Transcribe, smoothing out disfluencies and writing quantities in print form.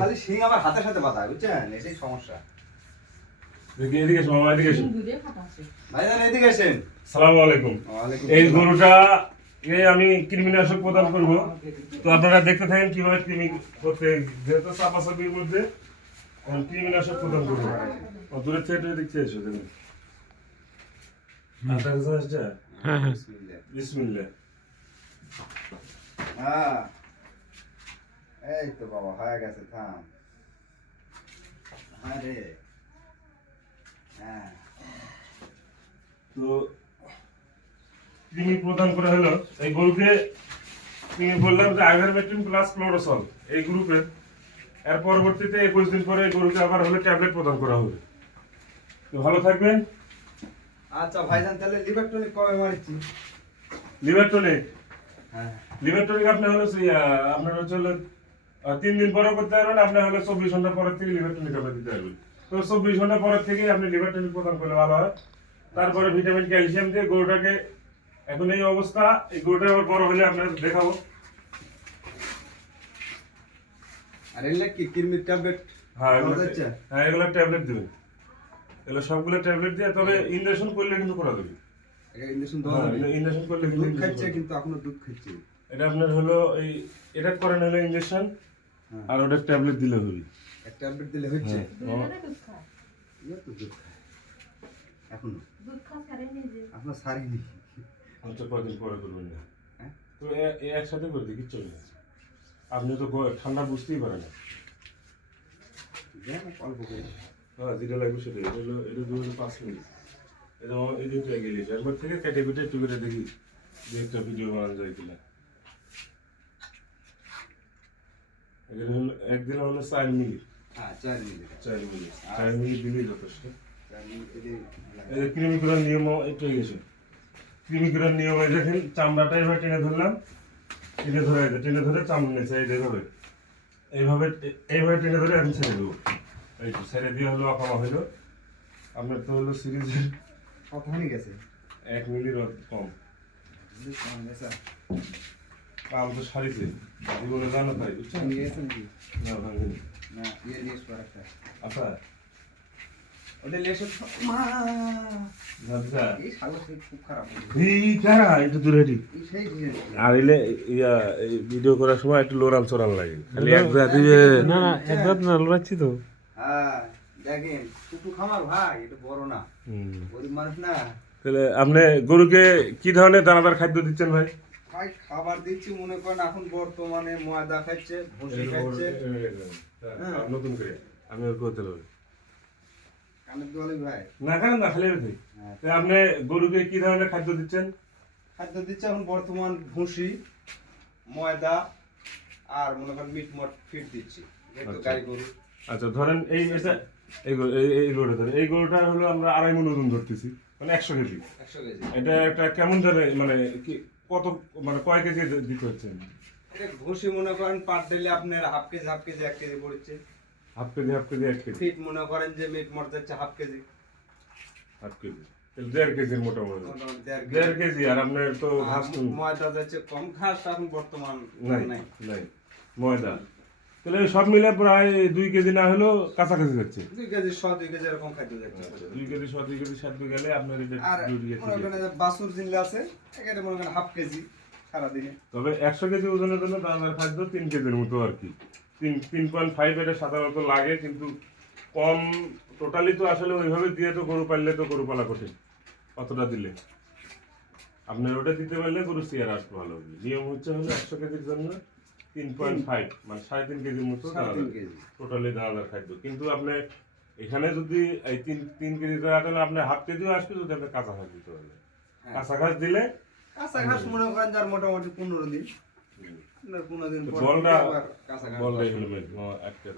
খালি শিং আমার হাতের সাথে বাঁধা, বুঝছেন? এটাই সমস্যা। এই গরুটা আমি কৃমিনাশক প্রদান করব, তো আপনারা দেখতে থাকেন কিভাবে কৃমি করতে, যেহেতু চাপাচাপির মধ্যে কৃমিনাশক প্রদান করবো। দূরের থেকে দেখতে এসো দেখুন। বিসমিল্লাহ। এই তো বাবা হয়ে গেছে, থাম। আরে হ্যাঁ, তো কৃমি প্রদান করা হলো এই গরুকে। কৃমি বললাম যে আইভারমেকটিন প্লাস ক্লোরোসল এই গ্রুপের। এর পরবর্তীতে 21 দিন পরে গরুকে আবার হলে ট্যাবলেট প্রদান করা হবে। তো ভালো থাকবেন। আচ্ছা ভাইজান, তাহলে লিভার টনিক কবে মারছি? লিভার টনিক, হ্যাঁ লিভার টনিক আপনার হলো আপনার হচ্ছে 3 দিন পরে করতে পারবেন। আপনার হলো 24 ঘন্টা পরের থেকে লিভার টনিক আপনি দিতে পারবেন। তো 24 ঘন্টা পরের থেকে আপনি লিভার টনিক প্রদান করলে ভালো হয়। তারপরে ভিটামিন ক্যালসিয়াম দিয়ে গরুটাকে, এখন এই অবস্থা, এই গরুটা আবার বড় হলে আপনাদের দেখাবো। আর এগুলা কি কৃমির ট্যাবলেট? হ্যাঁ এগুলো ট্যাবলেট দিবেন, এগুলো সবগুলো ট্যাবলেট দিয়ে, তবে ইনজেকশন করলে কিন্তু করা যাবে। এটা ইনজেকশন দেওয়া যাবে? ইনজেকশন করলে দুধ খাচ্ছে, কিন্তু এখনো দুধ খাচ্ছে। এটা আপনার হলো এই এটা করেন হলো ইনজেকশন, আর ওটা ট্যাবলেট দিলে হবে। এক ট্যাবলেট দিলে হচ্ছে? দুধ খায়। ইয়ে তো দুধ খায় এখনো? দুধ খাওয়া ছাড়েনি যে। আপনার সারিনি? আচ্ছা, কদিন পরে করবেন না? হ্যাঁ, তো একসাথে করে দিই, কিচ্ছু না। আপনি তো ঠান্ডা বুঝতেই পারেন না। অল্প করে। হ্যাঁ, যেটা লাগবে সেটা। এটা হলো 5 মিনিট। এটা এই দিনটা গেলে একবার থেকে কেটে কুটে একটু করে দেখি যে একটা ভিডিও বানানো যায় কিনা। এখানে হলো একদিন হলো 4 মিনিট। হ্যাঁ 4 মিনিট। 4 মিনিট 4 মিনিট দিলেই যথেষ্ট। 4 মিনিট দিলে এই যে কৃমিকরণ নিয়ম একটু হয়ে গেছে। কৃমিকরণ নিয়মে দেখেন, চামড়াটা এবার টেনে ধরলাম, টেনে ধরে চামড়া নিচে এইভাবে এইভাবে টেনে ধরে আমি ছেড়ে দেবো। এই তো ছেড়ে দিয়ে হলো আঁকামা হলো। আপনার তো হলো সিরিজের কতখানি গেছে? 1 মিলির কম। কাম তো সারিছে জীবনে, জানো তাই, বুঝছেন? নিয়ে এসেছেন কি? না ভাঙিনি। না, ইয়ে নিয়ে এসবার একটা। আচ্ছা ওটা লেসে মা আচ্ছা, এই শালা সেই খুব খারাপ হয়েছে। এই কারা একটু দূরে হেঁটি। এই সেই ডিজাইন। আর এলে এই ভিডিও করার সময় একটু লোরাম চোরাম লাগে, খালি একবার দিবে না না, একবার না লড়াচ্ছি তো। হ্যাঁ দেখেন, টুকু খামার ভাই, এটা বড় না, গরিব মানুষ না। তাহলে আপনি গরুকে কি ধরনের দানাদার খাদ্য দিচ্ছেন ভাই? ভাই খাবার দিচ্ছি, মনে করেন এখন বর্তমানে ময়দা খাচ্ছে, ভুসি খাচ্ছে। নতুন করে আমি ওর করতে হবে কানের দোয়ালি ভাই। না, খান না, খালি রেখে। আপনি গরুকে কি ধরনের খাদ্য দিচ্ছেন? খাদ্য দিচ্ছে এখন বর্তমান ভুসি, ময়দা, আর মনে করেন মিট মট ফিট দিচ্ছি, যেহেতু গাই গরু। আচ্ছা ধরেন এই গরুটা ধরেন, এই গরুটা হলো আমরা 2.5 মণ ওজন ধরতেছি, মানে 100 কেজি। 100 কেজি। এটা একটা কেমন ধরনের, মানে কি কত, মানে কয় কেজি দিতে হচ্ছে? এটা ভুসি মনে করেন পার দিলে আপনার হাফ কেজি 1 কেজি পড়ছে। Half KG 1 KG. ফিট মনে করেন যে মিট মট যাচ্ছে হাফ কেজি। তাহলে 1.5 কেজির মোটামুটি। 1.5 কেজি। আর আপনার তো ঘাস ময়দা যাচ্ছে কম, ঘাস এখন বর্তমান নাই ময়দা। তাহলে সব মিলে প্রায় 2 কেজি না হলেও কাছাকাছি যাচ্ছে। 2 কেজি 2 কেজি এরকম খাদ্য যাচ্ছে। 2 কেজি 2 কেজি সাধ্য গেলে আপনার এটা আর মনে করেন বাছুর জিনলে আছে, এখানে মনে করেন হাফ কেজি সারাদিনে। তবে 100 কেজি ওজনের জন্য দানাদার খাদ্য 3 কেজির মতো আর কি। 3.5 এটা সাধারণত লাগে, কিন্তু কম টোটালি তো আসলে ওইভাবে দিয়ে তো গরু পাললে তো গরু পালা কঠিন অতটা দিলে। আপনার ওটা দিতে পারলে গরু চেয়ার আসতে ভালো হবে। নিয়ম হচ্ছে হলো 100 কেজির জন্য 3.5 মানে 3.5 কেজির মতো টোটালি দানাদার খাদ্য। কিন্তু আপনি এখানে যদি এই 3 কেজি দেওয়া, তাহলে আপনার হাফ কেজিও আসবে যদি আপনি কাঁচা ঘাস দিতে পারবেন। কাঁচা ঘাস দিলে, কাঁচা ঘাস মনে করেন যার মোটামুটি 15 দিন, 15 দিন পর বলটা আবার কাঁচা ঘাস বলটাই হলো মেন একটা।